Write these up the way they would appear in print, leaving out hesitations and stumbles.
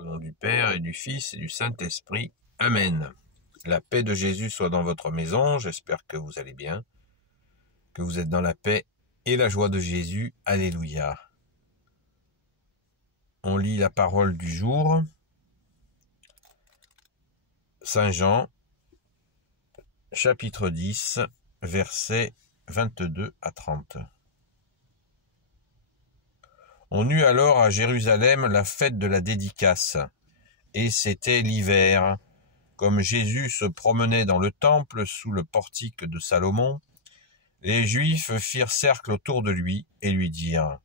Au nom du Père et du Fils et du Saint-Esprit. Amen. La paix de Jésus soit dans votre maison. J'espère que vous allez bien, que vous êtes dans la paix et la joie de Jésus. Alléluia. On lit la parole du jour. Saint Jean, chapitre 10, versets 22 à 30. On eut alors à Jérusalem la fête de la dédicace, et c'était l'hiver. Comme Jésus se promenait dans le temple sous le portique de Salomon, les Juifs firent cercle autour de lui et lui dirent :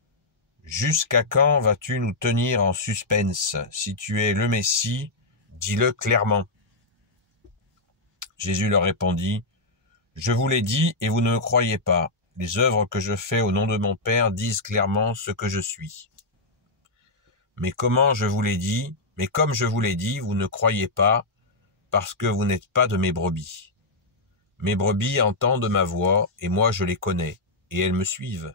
« Jusqu'à quand vas-tu nous tenir en suspense ? Si tu es le Messie, dis-le clairement. » Jésus leur répondit : « Je vous l'ai dit et vous ne me croyez pas. Les œuvres que je fais au nom de mon Père disent clairement ce que je suis. Mais comme je vous l'ai dit, vous ne croyez pas, parce que vous n'êtes pas de mes brebis. Mes brebis entendent ma voix, et moi je les connais, et elles me suivent.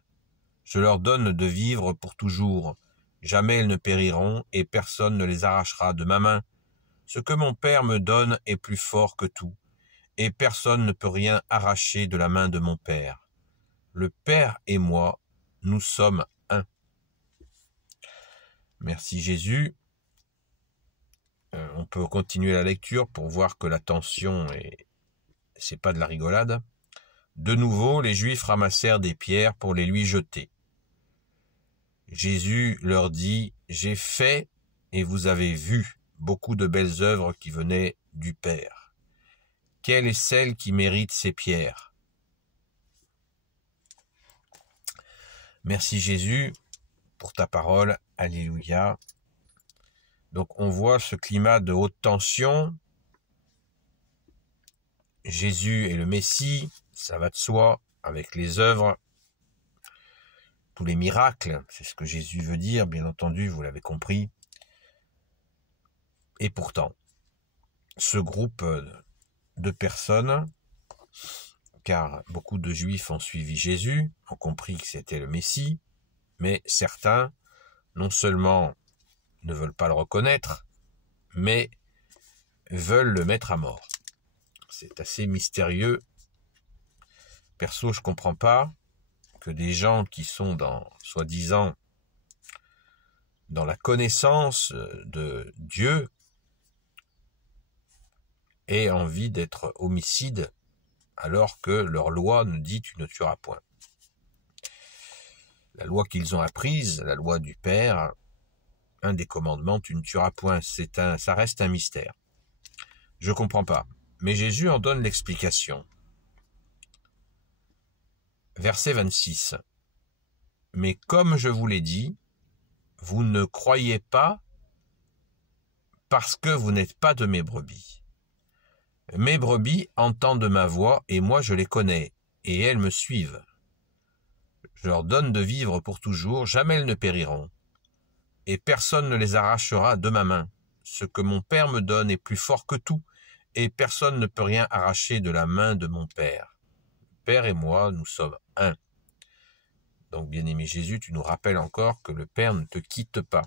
Je leur donne de vivre pour toujours. Jamais elles ne périront, et personne ne les arrachera de ma main. Ce que mon Père me donne est plus fort que tout, et personne ne peut rien arracher de la main de mon Père. Le Père et moi, nous sommes un. » Merci Jésus. On peut continuer la lecture pour voir que la tension c'est pas de la rigolade. De nouveau, les Juifs ramassèrent des pierres pour les lui jeter. Jésus leur dit : « J'ai fait, et vous avez vu, beaucoup de belles œuvres qui venaient du Père. Quelle est celle qui mérite ces pierres ? » Merci Jésus pour ta parole. Alléluia. Donc on voit ce climat de haute tension. Jésus est le Messie, ça va de soi, avec les œuvres, tous les miracles, c'est ce que Jésus veut dire, bien entendu, vous l'avez compris. Et pourtant, ce groupe de personnes, car beaucoup de Juifs ont suivi Jésus, ont compris que c'était le Messie, mais certains, non seulement ne veulent pas le reconnaître, mais veulent le mettre à mort. C'est assez mystérieux. Perso, je comprends pas que des gens qui sont soi-disant, dans la connaissance de Dieu, aient envie d'être homicides, alors que leur loi nous dit « tu ne tueras point ». La loi qu'ils ont apprise, la loi du Père, un des commandements, tu ne tueras point, ça reste un mystère. Je comprends pas. Mais Jésus en donne l'explication. Verset 26. Mais comme je vous l'ai dit, vous ne croyez pas parce que vous n'êtes pas de mes brebis. Mes brebis entendent ma voix et moi je les connais et elles me suivent. Je leur donne de vivre pour toujours, jamais elles ne périront. Et personne ne les arrachera de ma main. Ce que mon Père me donne est plus fort que tout, et personne ne peut rien arracher de la main de mon Père. Le Père et moi, nous sommes un. Donc, bien-aimé Jésus, tu nous rappelles encore que le Père ne te quitte pas.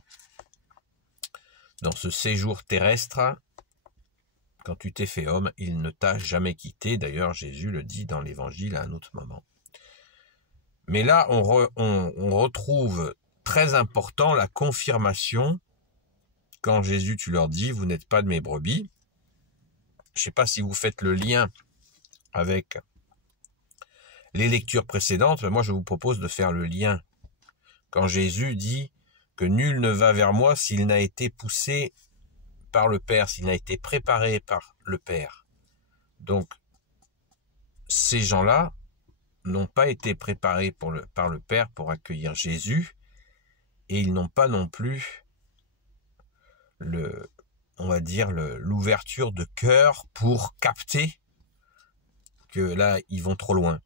Dans ce séjour terrestre, quand tu t'es fait homme, il ne t'a jamais quitté. D'ailleurs, Jésus le dit dans l'Évangile à un autre moment. Mais là, on retrouve très important la confirmation quand Jésus, tu leur dis, vous n'êtes pas de mes brebis. Je ne sais pas si vous faites le lien avec les lectures précédentes, mais moi je vous propose de faire le lien. Quand Jésus dit que nul ne va vers moi s'il n'a été poussé par le Père, s'il n'a été préparé par le Père. Donc, ces gens-là n'ont pas été préparés par le Père pour accueillir Jésus, et ils n'ont pas non plus l'ouverture de cœur pour capter que là, ils vont trop loin.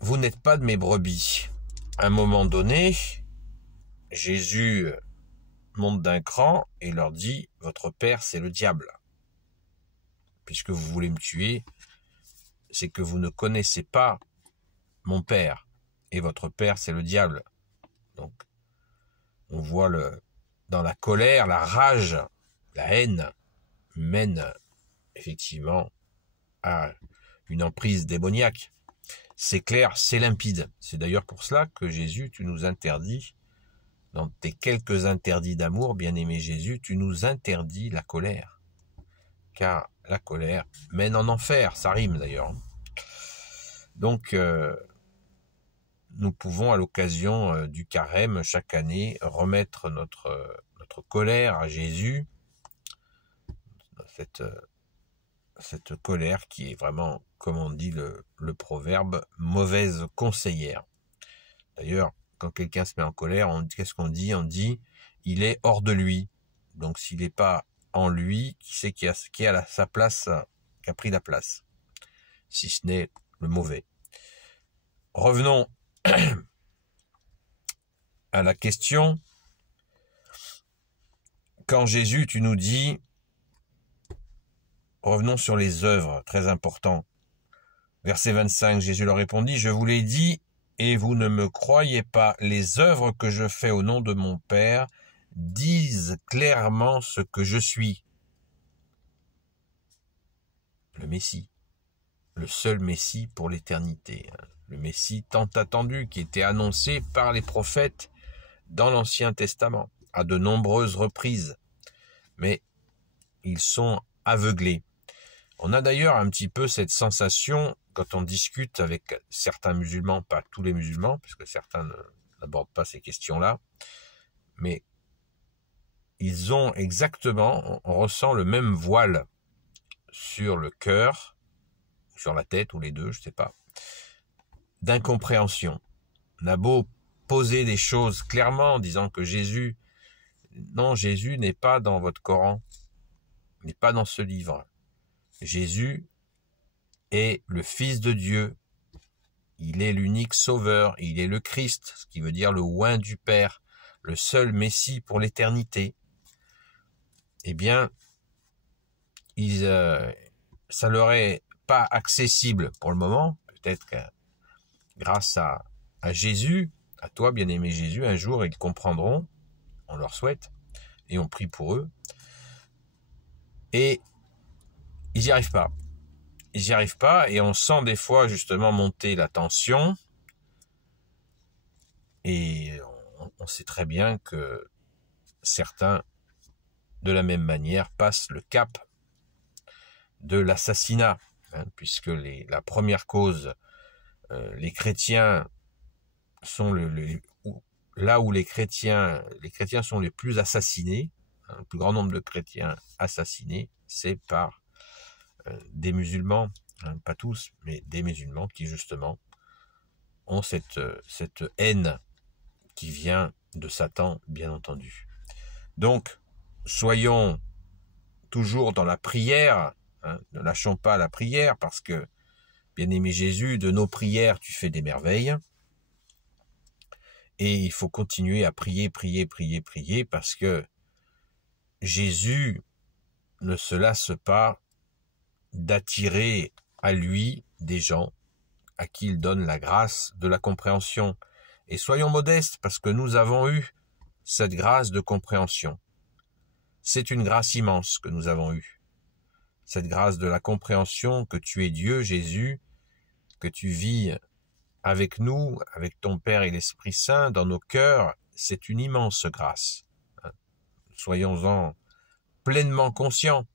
Vous n'êtes pas de mes brebis. À un moment donné, Jésus monte d'un cran et leur dit « Votre père, c'est le diable. Puisque vous voulez me tuer, c'est que vous ne connaissez pas mon père. Et votre père, c'est le diable. Donc, On voit dans la colère, la rage, la haine mène effectivement à une emprise démoniaque. C'est clair, c'est limpide. C'est d'ailleurs pour cela que Jésus, tu nous interdis, dans tes quelques interdits d'amour, bien-aimé Jésus, tu nous interdis la colère. Car la colère mène en enfer, ça rime d'ailleurs. Donc, nous pouvons, à l'occasion du carême, chaque année, remettre notre colère à Jésus, cette colère qui est vraiment, comme on dit le proverbe, mauvaise conseillère. D'ailleurs, quand quelqu'un se met en colère, qu'est-ce qu'on dit? On dit, il est hors de lui. Donc, s'il n'est pas en lui, qui c'est qui a sa place, qui a pris la place? Si ce n'est le mauvais. Revenons à la question. Quand Jésus, tu nous dis, revenons sur les œuvres, très important. Verset 25, Jésus leur répondit, je vous l'ai dit, et vous ne me croyez pas, les œuvres que je fais au nom de mon Père disent clairement ce que je suis. Le Messie, le seul Messie pour l'éternité, le Messie tant attendu qui était annoncé par les prophètes dans l'Ancien Testament à de nombreuses reprises, mais ils sont aveuglés. On a d'ailleurs un petit peu cette sensation quand on discute avec certains musulmans, pas tous les musulmans, puisque certains n'abordent pas ces questions-là, mais ils ont exactement, on ressent le même voile sur le cœur, sur la tête, ou les deux, je ne sais pas, d'incompréhension. On a beau poser des choses clairement en disant que Jésus n'est pas dans votre Coran, n'est pas dans ce livre. Jésus est le Fils de Dieu, il est l'unique sauveur, il est le Christ, ce qui veut dire le oint du Père, le seul Messie pour l'éternité. Eh bien, ça leur est pas accessible pour le moment, peut-être que grâce à Jésus, à toi bien-aimé Jésus, un jour ils comprendront, on leur souhaite, et on prie pour eux, et ils n'y arrivent pas. Ils n'y arrivent pas, et on sent des fois justement monter la tension, et on sait très bien que certains, de la même manière, passent le cap de l'assassinat, puisque la première cause, les chrétiens sont là où les chrétiens sont les plus assassinés, le plus grand nombre de chrétiens assassinés, c'est par des musulmans, pas tous, mais des musulmans qui justement ont cette haine qui vient de Satan, bien entendu. Donc, soyons toujours dans la prière, ne lâchons pas la prière, parce que, bien-aimé Jésus, de nos prières, tu fais des merveilles. Et il faut continuer à prier, parce que Jésus ne se lasse pas d'attirer à lui des gens à qui il donne la grâce de la compréhension. Et soyons modestes, parce que nous avons eu cette grâce de compréhension. C'est une grâce immense que nous avons eue. Cette grâce de la compréhension que tu es Dieu, Jésus, que tu vis avec nous, avec ton Père et l'Esprit Saint, dans nos cœurs, c'est une immense grâce. Soyons-en pleinement conscients,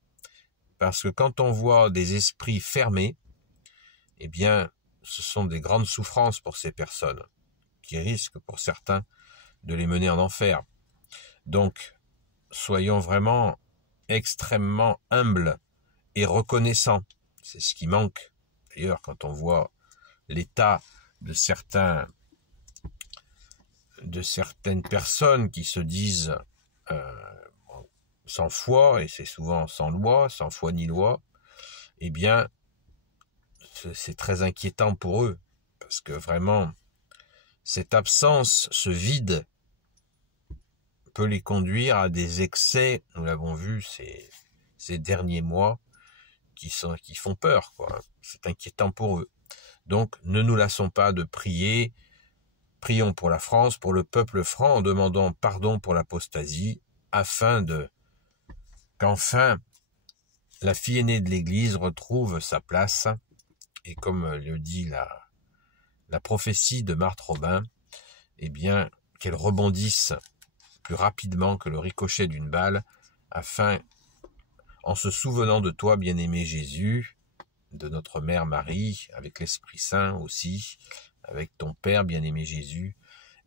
parce que quand on voit des esprits fermés, eh bien, ce sont des grandes souffrances pour ces personnes, qui risquent pour certains de les mener en enfer. Donc, soyons vraiment extrêmement humbles et reconnaissants. C'est ce qui manque. D'ailleurs, quand on voit l'état de certaines personnes qui se disent sans foi, et c'est souvent sans loi, sans foi ni loi, eh bien, c'est très inquiétant pour eux, parce que vraiment, cette absence, ce vide, peut les conduire à des excès, nous l'avons vu ces derniers mois, qui font peur, quoi. C'est inquiétant pour eux. Donc, ne nous lassons pas de prier Prions pour la France, pour le peuple franc, en demandant pardon pour l'apostasie, afin qu'enfin la fille aînée de l'Église retrouve sa place, et comme le dit la prophétie de Marthe Robin, eh bien, qu'elle rebondisse plus rapidement que le ricochet d'une balle, afin, en se souvenant de toi, bien-aimé Jésus, de notre mère Marie, avec l'Esprit Saint aussi, avec ton Père, bien-aimé Jésus,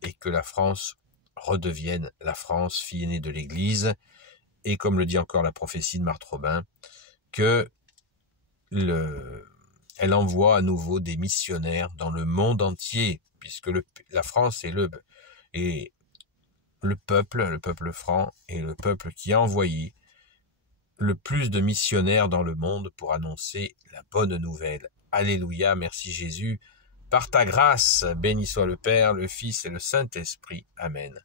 et que la France redevienne la France, fille aînée de l'Église, et comme le dit encore la prophétie de Marthe Robin, que elle envoie à nouveau des missionnaires dans le monde entier, puisque la France est le peuple franc, et le peuple qui a envoyé le plus de missionnaires dans le monde pour annoncer la bonne nouvelle. Alléluia, merci Jésus. Par ta grâce, béni soit le Père, le Fils et le Saint-Esprit. Amen.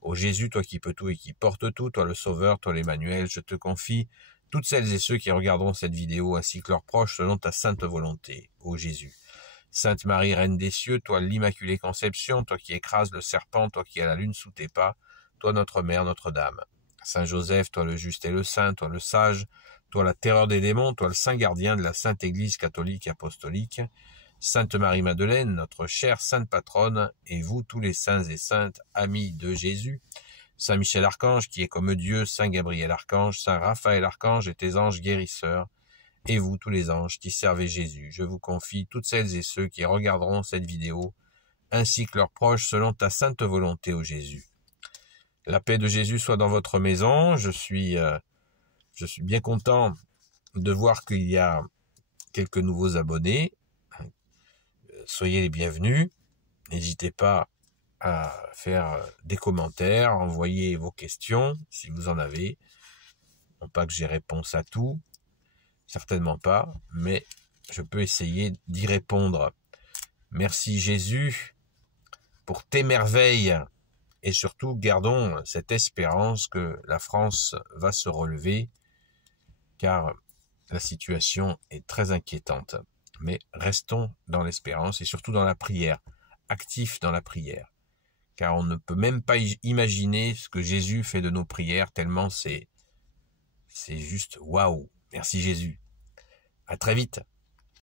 Ô Jésus, toi qui peux tout et qui portes tout, toi le Sauveur, toi l'Emmanuel, je te confie toutes celles et ceux qui regarderont cette vidéo ainsi que leurs proches selon ta sainte volonté. Ô Jésus. Sainte Marie, Reine des cieux, toi l'Immaculée Conception, toi qui écrases le serpent, toi qui as la lune sous tes pas, toi notre Mère, Notre-Dame. Saint Joseph, toi le juste et le saint, toi le sage, toi la terreur des démons, toi le saint gardien de la Sainte Église catholique et apostolique, Sainte Marie-Madeleine, notre chère sainte patronne, et vous tous les saints et saintes, amis de Jésus, Saint Michel Archange qui est comme Dieu, Saint Gabriel Archange, Saint Raphaël Archange et tes anges guérisseurs, et vous tous les anges qui servez Jésus, je vous confie toutes celles et ceux qui regarderont cette vidéo, ainsi que leurs proches selon ta sainte volonté, ô Jésus. La paix de Jésus soit dans votre maison. Je suis bien content de voir qu'il y a quelques nouveaux abonnés. Soyez les bienvenus. N'hésitez pas à faire des commentaires, envoyer vos questions si vous en avez. Non pas que j'ai réponse à tout, certainement pas, mais je peux essayer d'y répondre. Merci Jésus pour tes merveilles. Et surtout, gardons cette espérance que la France va se relever, car la situation est très inquiétante. Mais restons dans l'espérance et surtout dans la prière, actifs dans la prière. Car on ne peut même pas imaginer ce que Jésus fait de nos prières, tellement c'est juste waouh. Merci Jésus. À très vite.